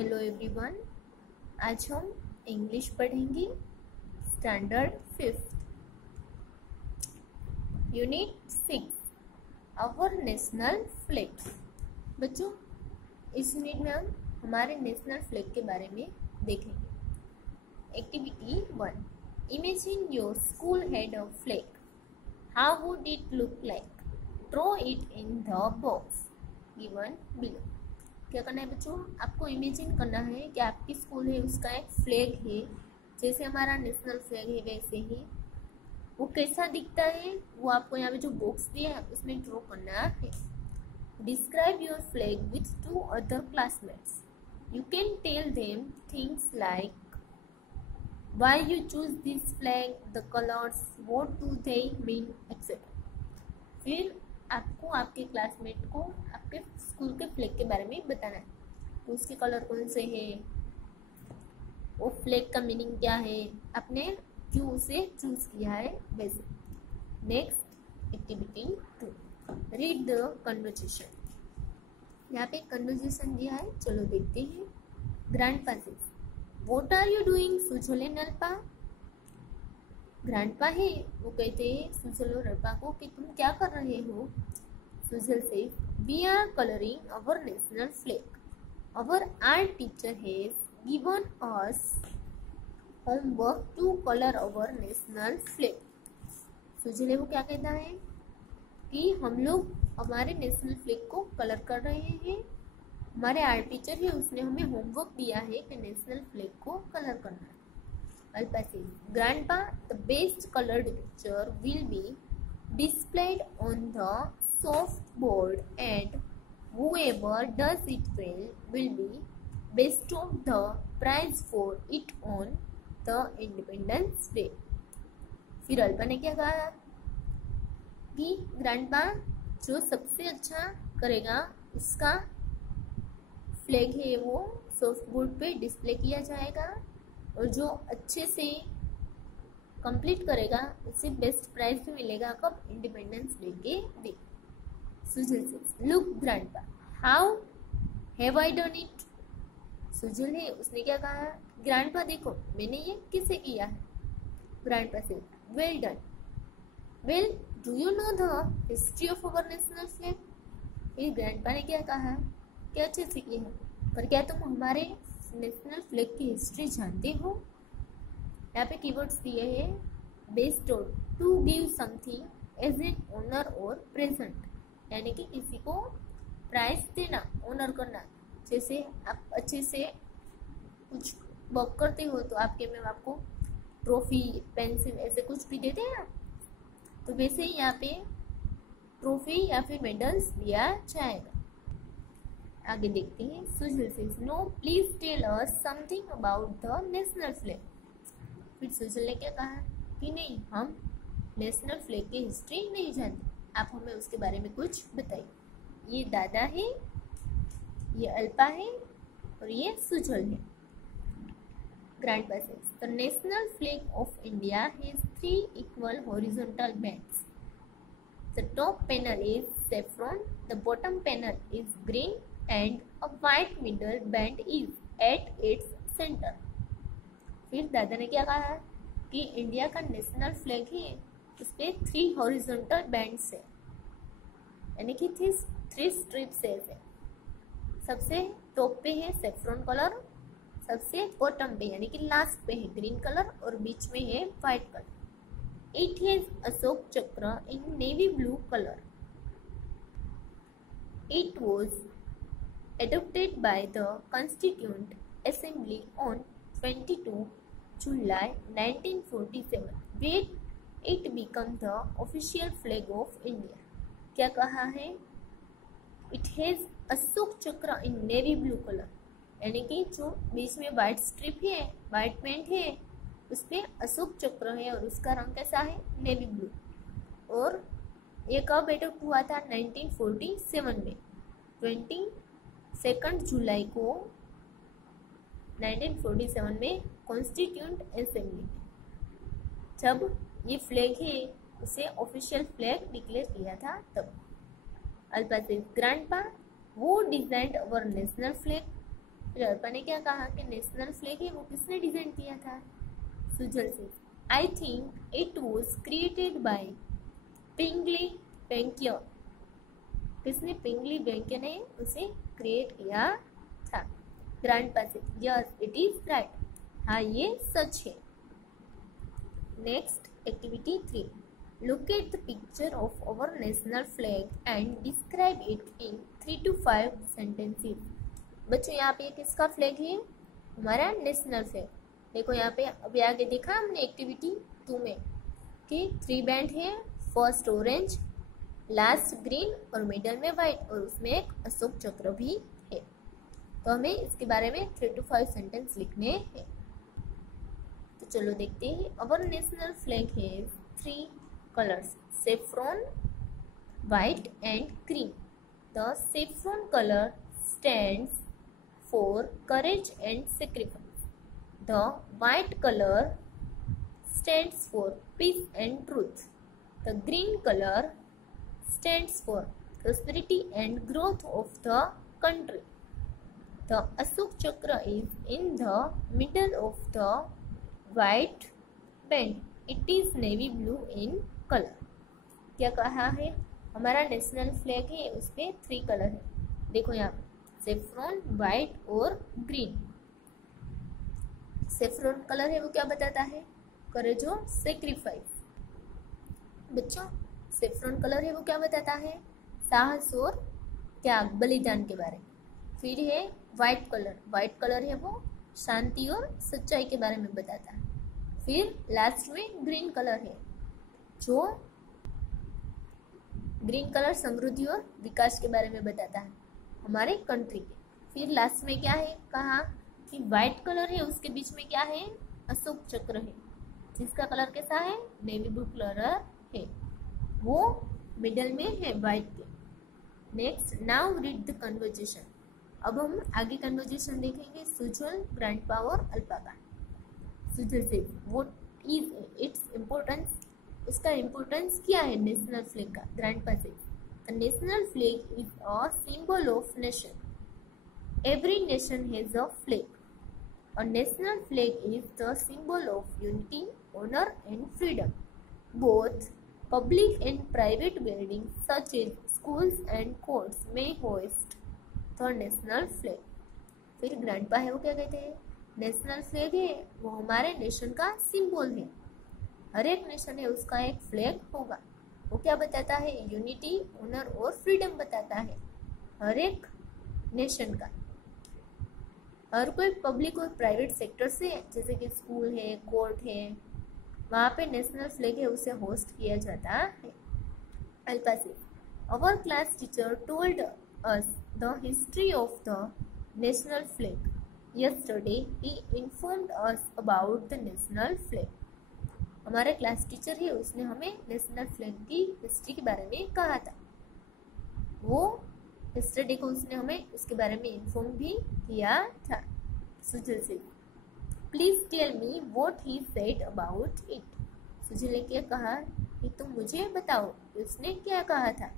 Hello everyone. आज हम English पढ़ेंगे standard 5th unit 6 our national flag. बच्चों, इस यूनिट में हम हमारे नेशनल फ्लैग के बारे में देखेंगे। Activity 1, imagine your school had a flag, how would it look like, draw it in the box given below. क्या करना है बच्चों, आपको इमेजिन करना है कि आपकी स्कूल है, उसका एक फ्लैग है, जैसे हमारा नेशनल फ्लैग है वैसे ही वो कैसा दिखता है वो आपको यहाँ पे जो बॉक्स दिया है उसमें ड्रॉ करना है। Describe your flag with 2 other classmates, you can tell them things like why you choose this flag, the colours, what do they mean etcetera. फिर आपको आपके क्लासमेट को आपके स्कूल के फ्लैग के बारे में बताना है, तो उसके कलर कौन से हैं, वो फ्लैग का मीनिंग क्या है, आपने क्यों उसे चूज किया है वैसे। Next activity 2, read the conversation. यहाँ पे कन्वर्सेशन दिया है, चलो देखते हैं। Grandpa says, what are you doing Sujal and Alpa. Grandpa है वो कहते हैं सुजल और अल्पा को कि तुम क्या कर रहे हो। सुजल से we are colouring our national flag, our art teacher has given us homework to colour our national flag. Sujal वो क्या कहता है कि हम लोग हमारे नेशनल फ्लैग को कलर कर रहे हैं, हमारे आर्ट टीचर है उसने हमें होमवर्क दिया है कि नेशनल फ्लैग को कलर करना है। Alpa says, Grandpa, the best colored picture will be displayed on the soft board and whoever does it well will be bestowed the prize for it on the Independence Day. फिर अल्पा ने क्या कहा कि grandpa जो सबसे अच्छा करेगा उसका फ्लैग है वो सॉफ्ट बोर्ड पे डिस्प्ले किया जाएगा और जो अच्छे से कंप्लीट करेगा उसे बेस्ट प्राइज भी मिलेगा। कब? इंडिपेंडेंस डे के दिन। सुजल से look grandpa, how have I done it. Sujal है उसने क्या कहा, ग्रैंडपा देखो मैंने ये किसे किया है। ग्रैंडपा से well done, well do you know the history of our national flag. फिर ग्रैंडपा ने क्या कहा, क्या अच्छे से किया है, पर क्या तुम हमारे नेशनल फ्लैग की हिस्ट्री जानते हो। यहाँ पे कीवर्ड्स दिए हैं, based on, to give something as an honour और प्रेजेंट, यानी कि किसी को प्राइज देना, ऑनर करना। जैसे आप अच्छे से कुछ वर्क करते हो तो आपके में आपको ट्रॉफी, पेंसिल ऐसे कुछ भी देते हैं ना, तो वैसे ही यहाँ पे ट्रॉफी या फिर मेडल्स दिया जाएगा। आगे देखते हैं। Sujal says, no please tell us something about the national flag. फिर सुजल ने क्या कहा कि नहीं, हम नेशनल फ्लैग की हिस्ट्री नहीं जानते, आप हमें उसके बारे में कुछ बताइए। ये दादा है, ये अल्पा है और ये सुजल है। Grandpa says, the national flag of India has 3 equal horizontal bands, the top panel is saffron, the bottom panel is green and a white middle band is at its center. फिर दादा ने क्या कहा कि इंडिया का national flag है उस पे 3 हॉरिजॉन्टल बैंड्स है, यानी कि 3 स्ट्रिप्स है। सबसे टॉप पे है सेफ्रॉन कलर, सबसे बॉटम पे यानी कि लास्ट पे है ग्रीन कलर और बीच में है white colour. It has Ashok Chakra in navy blue color. It was adopted by the Constituent Assembly on 22 July 1947, where it became the official flag of India. क्या कहा है? It has Ashok Chakra in navy blue color, यानी कि जो बीच में white strip है, white paint है, उसपे अशोक चक्र है और उसका रंग कैसा है, नेवी ब्लू। और ये कब एडॉप्ट हुआ था, 1947 में, 22 जुलाई को 1947 में कॉन्स्टिट्यूंट असेंबली में जब ये फ्लैग है उसे ऑफिशियल फ्लैग डिक्लेयर किया था तब। अल्पा से ग्रैंडपा, वो डिजाइन्ड अवर नेशनल फ्लैग, फिर अर्पा ने क्या कहा कि नेशनल फ्लैग है वो किसने डिजाइन किया था? सुजल से I think it was created by Pingali Venkayya. किसने? पिंगली वेंकय ने उसे क्रिएट किया था। ग्रैंडपा से यस इट इज राइट, हाँ ये सच है। Next activity 3, look at the picture of our national flag and describe it in 3 to 5 sentences। बच्चों यहाँ पे किसका फ्लैग है? हमारा नेशनल फ्लैग। देखो यहाँ पे अभी आगे देखा हमने एक्टिविटी 2 में कि 3 बैंड है, फर्स्ट ऑरेंज, लास्ट ग्रीन और मिडल में वाइट, और उसमें एक अशोक चक्र भी है। तो हमें इसके बारे में 3 to 5 सेंटेंस लिखने हैं। तो चलो देखते हैं। अवर नेशनल फ्लैग है 3 colors, saffron, white and green. The saffron color stands for courage and sacrifice. The white color stands for peace and truth. The green color stands for prosperity and growth of the country. The Ashok Chakra is in the middle of the white band. It is navy blue in colour. क्या कहा है? हमारा national flag है उसपे 3 colour है। देखो यहाँ पे सेफ्रॉन, वाइट और ग्रीन। सेफ्रॉन कलर है वो क्या बताता है? करेज और सेक्रीफाइस। बच्चों सेफ्रॉन कलर है वो क्या बताता है? साहस और त्याग, बलिदान के बारे में। फिर है वाइट कलर, वाइट कलर है वो शांति और सच्चाई के बारे में बताता है। फिर लास्ट में ग्रीन कलर है जो ग्रीन कलर समृद्धि और विकास के बारे में बताता है हमारे कंट्री के। फिर लास्ट में क्या है? कहा कि व्हाइट कलर है उसके बीच में क्या है? अशोक चक्र है जिसका कलर कैसा है? नेवी ब्लू कलर है, वो मिडल में है व्हाइट के। Next now read the conversation. अब हम आगे कन्वर्जेशन देखेंगे सुजल, ग्रैंडपा और अल्पा का। सुजल से व्हाट इज इट्स इम्पोर्टेंस, उसका इम्पोर्टेंस क्या है नेशनल फ्लैग का? ग्रैंडपा से national flag is a symbol of nation. Every nation has a flag. A national flag is the symbol of unity, honor and freedom. Both public and private buildings such as schools and courts may hoist the national flag. फिर grandpa है वो क्या कहते हैं? National flag है वो हमारे nation का सिंबल है। हर एक नेशन है उसका एक फ्लैग होगा। वो क्या बताता है? यूनिटी, ऑनर और फ्रीडम बताता है हर एक नेशन का। हर कोई पब्लिक और प्राइवेट सेक्टर से, जैसे कि स्कूल है, कोर्ट है, वहाँ पे नेशनल फ्लैग है उसे होस्ट किया जाता है। अल्पा से our class teacher told us the history of the national flag. Yesterday he informed us about the national flag. हमारे क्लास टीचर है उसने हमें नेशनल फ्लैग की हिस्ट्री के बारे में कहा था। वो यस्टरडे को उसने हमें उसके बारे में इन्फॉर्म भी किया था। सुजल से please tell me what he said about it. Sujal ने क्या कहा कि तुम मुझे बताओ कि उसने क्या कहा था।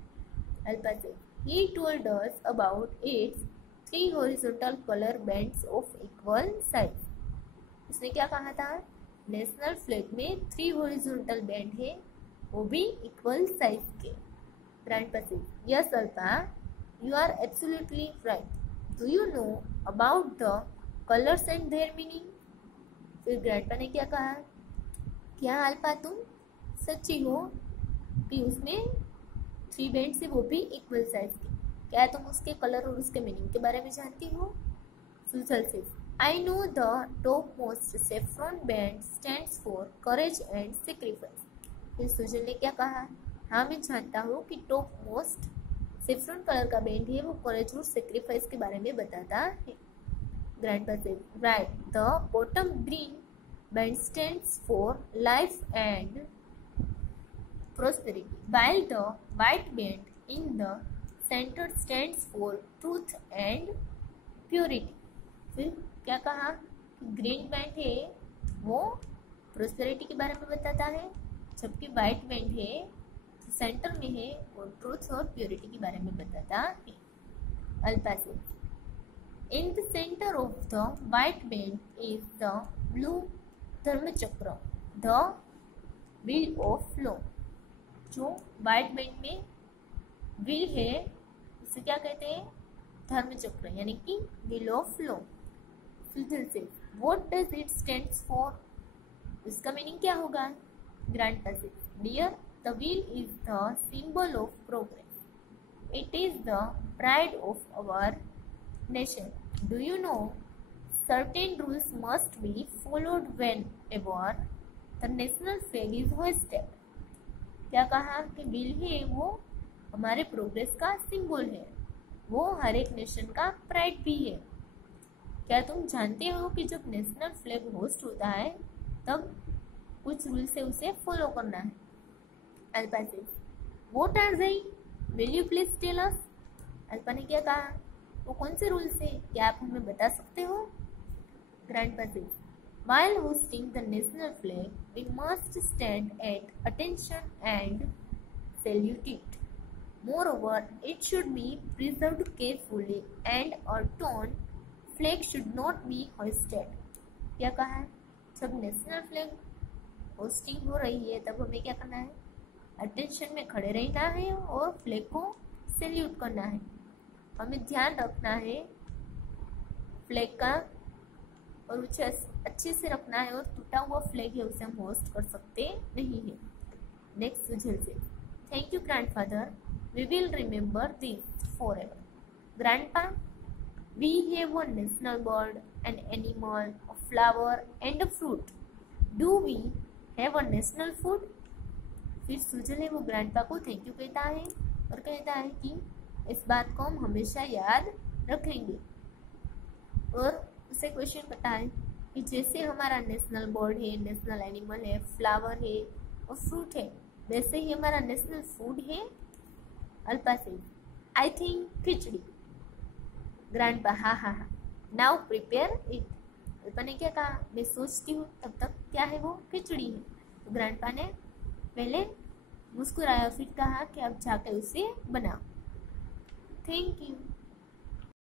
अल्पा से he told us about it's 3 horizontal colour bands of equal size. उसने क्या कहा था? नेशनल फ्लैग में 3 हॉरिजॉन्टल बैंड है वो भी इक्वल साइज के। ग्रैंडपा से yes Alpa you are absolutely right. Do you know about the colors and their meaning? फिर ग्रैंडपा ने क्या कहा? क्या अल्पा तुम सच्ची हो कि उसमें 3 बैंड से वो भी इक्वल साइज के? क्या तुम उसके कलर और उसके मीनिंग के बारे में जानती हो? सुजल से I know the topmost saffron band stands for courage and sacrifice. फिर सुजल ने क्या कहा? हाँ मैं जानता हूँ कि टॉप मोस्ट सेफ्रॉन कलर का बैंड है वो करेज और सेक्रीफाइस के बारे में बताता है। ग्रैंडपा से right the bottom green band stands for life and prosperity while the white band in the center stands for truth and purity। फिर क्या कहा? ग्रीन बैंड है वो प्रोस्पेरिटी के बारे में बताता है, जबकि व्हाइट बैंड है सेंटर में है और ट्रूथ और प्योरिटी के बारे में बताता है। अल्पा से In the center of the white band is the blue Dharmachakra, the wheel of law. जो व्हाइट बैंड में व्हील है उसे क्या कहते हैं? धर्मचक्र, यानी कि व्हील ऑफ लॉ. सुजल से what does it stands for? इसका मीनिंग क्या होगा? ग्रैंडपा से dear the wheel is the symbol of progress. It is the pride of our nation. Do you know certain rules must be followed whenever the national flag is hoisted? क्या कहा कि wheel है वो हमारे progress का symbol है, वो हर एक नेशन का प्राइड भी है. क्या तुम जानते हो कि जब नेशनल फ्लैग होस्ट होता है तब कुछ रूल से उसे फॉलो करना है? अल्पा से what are they? Will you please tell us? Alpa ने क्या कहा? वो कौन से रूल्स है, क्या आप हमें बता सकते हो? ग्रैंडपा से while hosting the national flag, we must stand at attention and salute it. Moreover, it should be preserved carefully and a torn flag should not be hoisted. क्या कहा है? जब नेशनल फ्लैग होस्टिंग हो रही है तब हमें क्या करना है? अटेंशन में खड़े रहना है और फ्लैग को सैल्यूट करना है. हमें ध्यान रखना है फ्लैग का और उसे अच्छे से रखना है, और टूटा हुआ फ्लैग है उसे हम होस्ट कर सकते नहीं है. नेक्स्ट सुझल से thank you grandfather, we will remember this for ever. Grandpa, we have a national bird, an animal, a flower and a fruit. Do we have a national food? फिर सुजल है वो ग्रैंडपा को thank you कहता है और कहता है कि इस बात को हम हमेशा याद रखेंगे. और उसे क्वेश्चन पता है कि जैसे हमारा नेशनल बर्ड है, नेशनल एनिमल है, फ्लावर है और फ्रूट है, वैसे ही हमारा नेशनल फूड है. अल्पा से आई थिंक खिचड़ी. ग्रैंडपा हाँ हाँ हाँ, नाउ प्रिपेयर इट. अल्पा ने क्या कहा? मैं सोचती हूँ तब तक क्या है वो? खिचड़ी है. तो ग्रैंडपा ने पहले मुस्कुराया फिर कहा कि अब जाकर उसे बनाओ. Thank you.